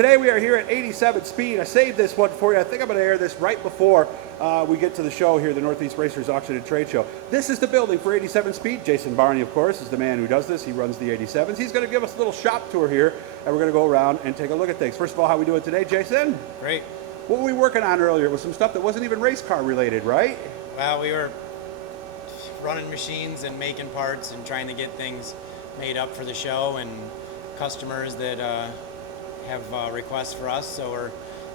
Today we are here at 87 Speed. I saved this one for you. I think I'm going to air this right before we get to the show here, the Northeast Racers Auction and Trade Show. This is the building for 87 Speed. Jason Barney, of course, is the man who does this. He runs the 87s. He's going to give us a little shop tour here, and we're going to go around and take a look at things. First of all, how we doing today, Jason? Great. What were we working on earlier? It was some stuff that wasn't even race car related, right? Well, we were running machines and making parts and trying to get things made up for the show and customers that have requests for us. So we're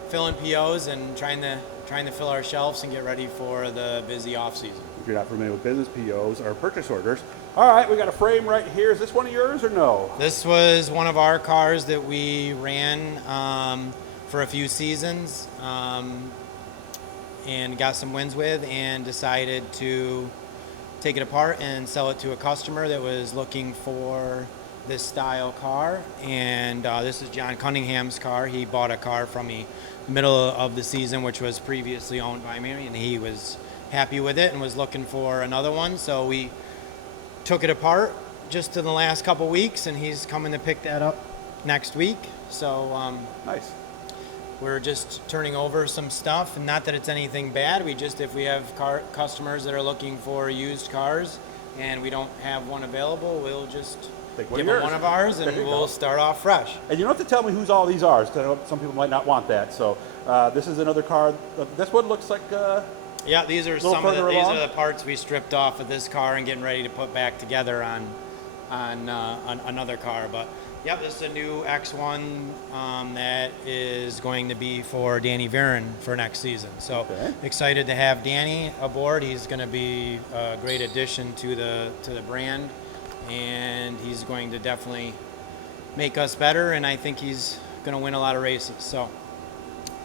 filling POs and trying to fill our shelves and get ready for the busy off season. If you're not familiar with business, POs are purchase orders. All right, we got a frame right here. Is this one of yours or no? This was one of our cars that we ran for a few seasons and got some wins with, and decided to take it apart and sell it to a customer that was looking for this style car. And this is John Cunningham's car. He bought a car from me middle of the season, which was previously owned by me, and he was happy with it and was looking for another one. So we took it apart just in the last couple weeks, and he's coming to pick that up next week. So nice. We're just turning over some stuff, and not that it's anything bad. We just, if we have customers that are looking for used cars and we don't have one available, we'll just give them one of ours and we'll start off fresh. And you don't have to tell me whose all these are, because some people might not want that. So this is another car. This one looks like yeah, these are some of the parts we stripped off of this car and getting ready to put back together on another car. But yep, this is a new X1 that is going to be for Danny Varon for next season. So excited to have Danny aboard. He's going to be a great addition to the brand, and he's going to definitely make us better, and I think he's going to win a lot of races. So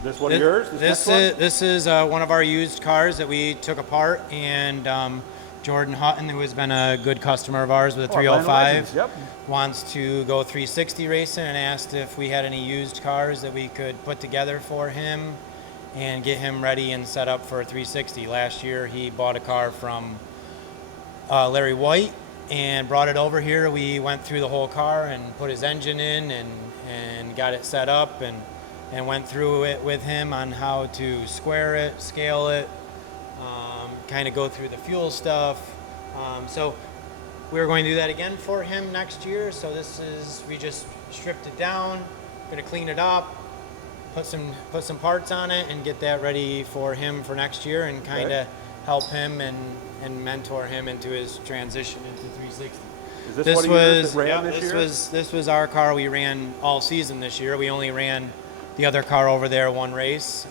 this one of yours? This is one of our used cars that we took apart, and Jordan Hutton, who has been a good customer of ours with a 305, wants to go 360 racing, and asked if we had any used cars that we could put together for him and get him ready and set up for a 360. Last year he bought a car from Larry White and brought it over here. We went through the whole car and put his engine in and got it set up and went through it with him on how to square it, scale it, kind of go through the fuel stuff. So we're going to do that again for him next year. So we just stripped it down, going to clean it up, put some parts on it, and get that ready for him for next year, and kind of help him and mentor him into his transition into 360. Is this one of yours that ran this year? This was our car. We ran all season this year. We only ran the other car over there one race.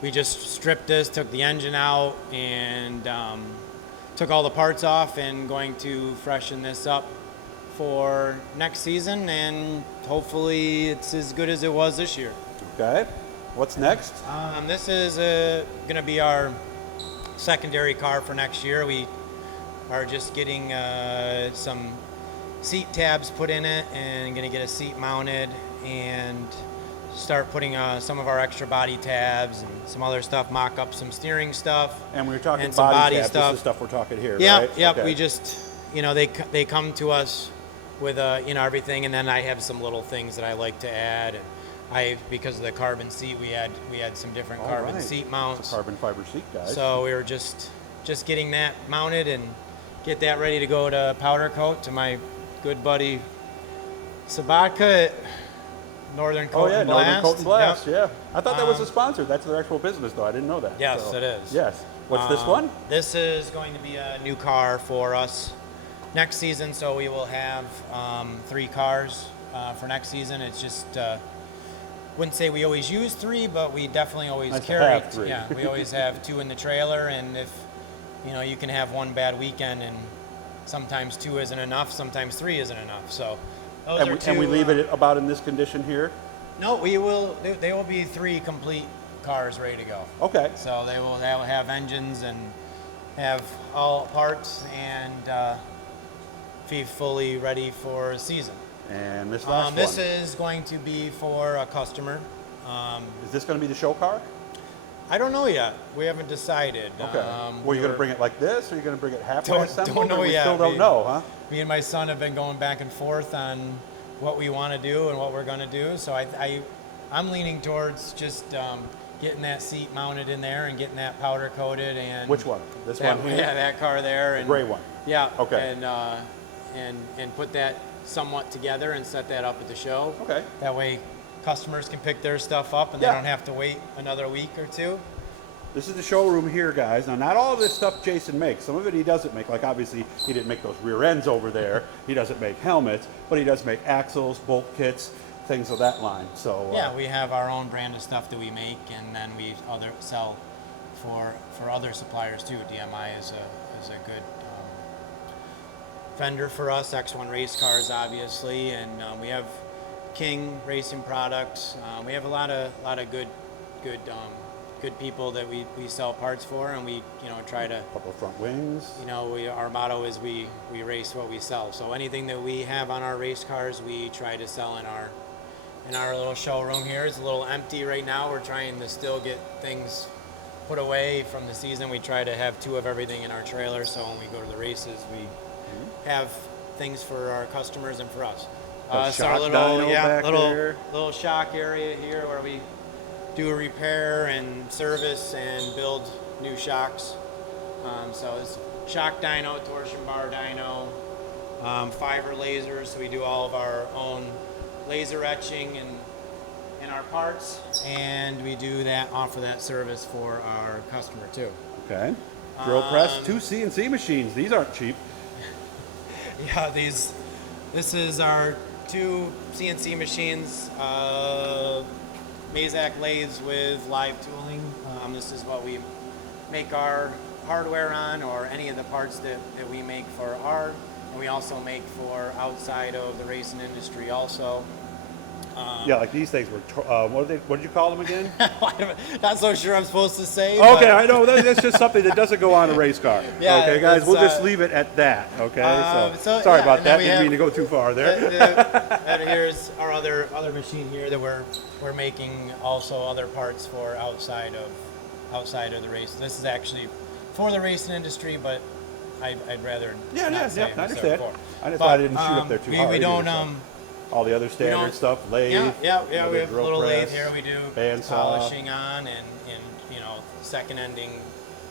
We just stripped this, took the engine out, and took all the parts off, and going to freshen this up for next season, and hopefully it's as good as it was this year. Okay. What's next? This is going to be our secondary car for next year. We are just getting some seat tabs put in it, and going to get a seat mounted and start putting some of our extra body tabs and some other stuff, mock up some steering stuff. And we were talking and some body tabs. stuff. This is stuff we're talking here, yeah, right? Yep. Okay. We just, they come to us with everything, and then I have some little things that I like to add. And because of the carbon seat, we had some different carbon seat mounts. It's a carbon fiber seat, guys. So we were just getting that mounted and get that ready to go to powder coat to my good buddy Sabatka at Northern Coat and Blast. Northern Coat and Blast, yep. I thought that was a sponsor. That's their actual business, though. I didn't know that. Yes, it is. Yes. What's this one? This is going to be a new car for us next season, so we will have 3 cars for next season. It's just, wouldn't say we always use 3, but we definitely always carry 3. Yeah, we always have 2 in the trailer, and if, you can have one bad weekend, and sometimes 2 isn't enough, sometimes 3 isn't enough, so. And we leave it about in this condition here? No, we will. They will be 3 complete cars ready to go. Okay. So they will have engines and have all parts and be fully ready for a season. And this last one? This is going to be for a customer. Is this going to be the show car? I don't know yet. We haven't decided. Okay. Well, you're going to bring it like this, or you're going to bring it halfway assembled? Don't know yet. Still don't know, huh? Me and my son have been going back and forth on what we want to do and what we're going to do. So I'm leaning towards just getting that seat mounted in there and getting that powder coated. And which one? This that, one here? Yeah, that car there. The and gray one. Yeah. Okay. And put that somewhat together and set that up at the show. Okay. That way customers can pick their stuff up and they don't have to wait another week or two. This is the showroom here, guys. Now, not all of this stuff Jason makes. Some of it he doesn't make. Like, obviously, he didn't make those rear ends over there. He doesn't make helmets, but he does make axles, bolt kits, things of that line. So yeah, we have our own brand of stuff that we make, and then we sell for other suppliers too. DMI is a good vendor for us. X1 race cars, obviously, and we have King Racing Products. We have a lot of good people that we sell parts for, and we try to. a couple of front wings. Our motto is we race what we sell. So anything that we have on our race cars, we try to sell in our little showroom here. It's a little empty right now. We're trying to still get things put away from the season. We try to have 2 of everything in our trailer, so when we go to the races, we have things for our customers and for us. So our little shock area here where we do a repair and service and build new shocks. So it's shock dyno, torsion bar dyno, fiber lasers. So we do all of our own laser etching in our parts, and we do that, offer that service for our customer too. Okay. Drill press, 2 CNC machines. These aren't cheap. Yeah, this is our 2 CNC machines, Mazak lathes with live tooling. This is what we make our hardware on, or any of the parts that we make for our, and we also make for outside of the racing industry also. Yeah, like these things were, what did you call them again? Not so sure I'm supposed to say. Okay, I know, that's just something that doesn't go on a race car. Yeah, okay, guys, we'll just leave it at that, okay? So sorry about that, didn't mean to go too far there. And here's our other machine here that we're making also other parts for outside of the race. This is actually for the racing industry, but I'd rather not say I understand. I just thought I didn't shoot up there too hard. We don't all the other standard stuff, lathe. Yeah. We have a little press, lathe here. We do bandsaw, polishing on and second ending,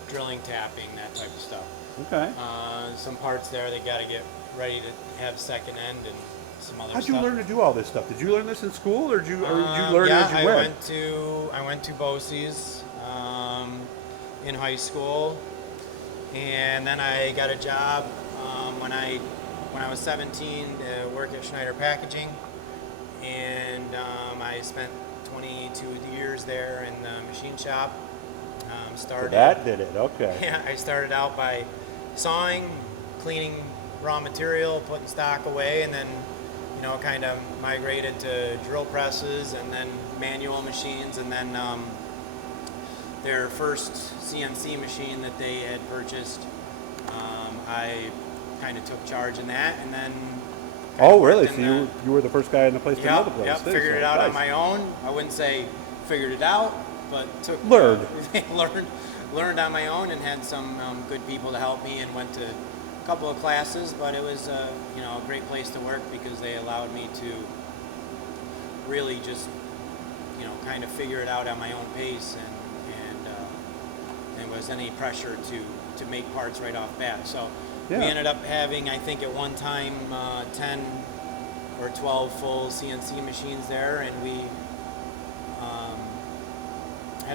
drilling, tapping, that type of stuff. Okay. Some parts there they got to get ready to have second end and some other. How'd you learn to do all this stuff? Did you learn this in school, or did you learn as you went? I went to BOCES in high school, and then I got a job when I was 17 to work at Schneider Packaging, and I spent 22 years there in the machine shop. So that did it, okay. Yeah, I started out by sawing, cleaning raw material, putting stock away, and then kind of migrated to drill presses and then manual machines, and then their first CNC machine that they had purchased, I kind of took charge in that, and then. Oh, really? So you were the first guy in the place to know the place. Yep, figured it out on my own. I wouldn't say figured it out, but learned on my own, and had some good people to help me, and went to a couple of classes. But it was a great place to work because they allowed me to really just kind of figure it out at my own pace, and there was any pressure to make parts right off bat. So. Yeah. We ended up having, I think at one time, 10 or 12 full CNC machines there, and we I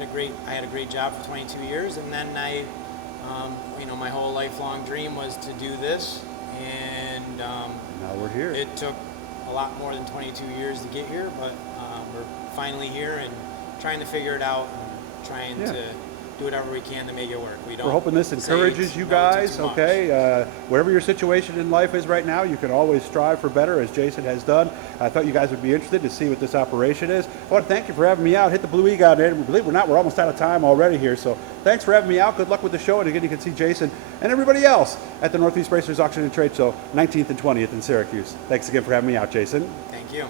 had a great job for 22 years, and then my whole lifelong dream was to do this, and now we're here. It took a lot more than 22 years to get here, but we're finally here and trying to figure it out and trying to do whatever we can to make it work. We're hoping this encourages you guys, okay? Whatever your situation in life is right now, you can always strive for better, as Jason has done. I thought you guys would be interested to see what this operation is. I want to thank you for having me out. Hit the blue E out there. Believe it or not, we're almost out of time already here. So thanks for having me out. Good luck with the show. And again, you can see Jason and everybody else at the Northeast Racers Auction and Trade Show, 19th and 20th in Syracuse. Thanks again for having me out, Jason. Thank you.